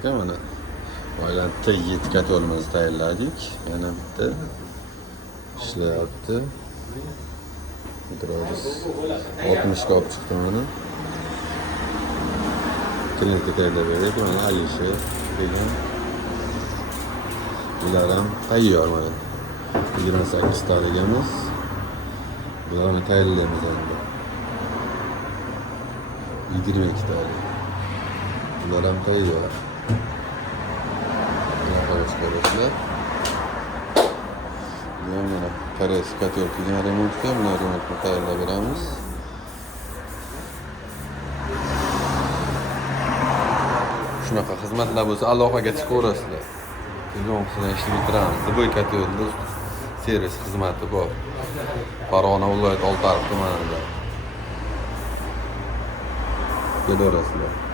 aka mana Moylandda 7 katolimizni tayyorladik. Yana bitta ishlayapti. Biroz 60 ga olib chiqdim buni. Klientga tayyorlab berdik. Mana Alisher degan. Bular ham tayyor mana. 28 taligimiz. Bularni tayyorlaymiz endi. 22 talik. Bular ham tayyor. Ko'rasizlar. Mana Paris katyorkiga remontga, buni remontni tayyorlab beramiz. Shunaqa xizmatlar bo'lsa aloqaga chiqaverasizlar. Telefon qilib ishni bitiramiz. Ziboy katyorda servis xizmati bor. Farg'ona viloyati Oltiariq tumanida. Kelaverasizlar.